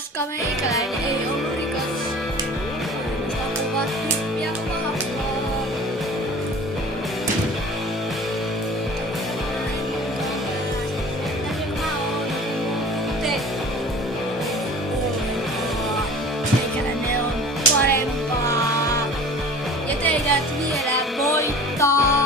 koska meikäläinen ei ollut rikas. Musta kuvat hyppiä vahvaa. Mä oon te. Meikäläinen on parempaa. Ja teidät vielä voittaa.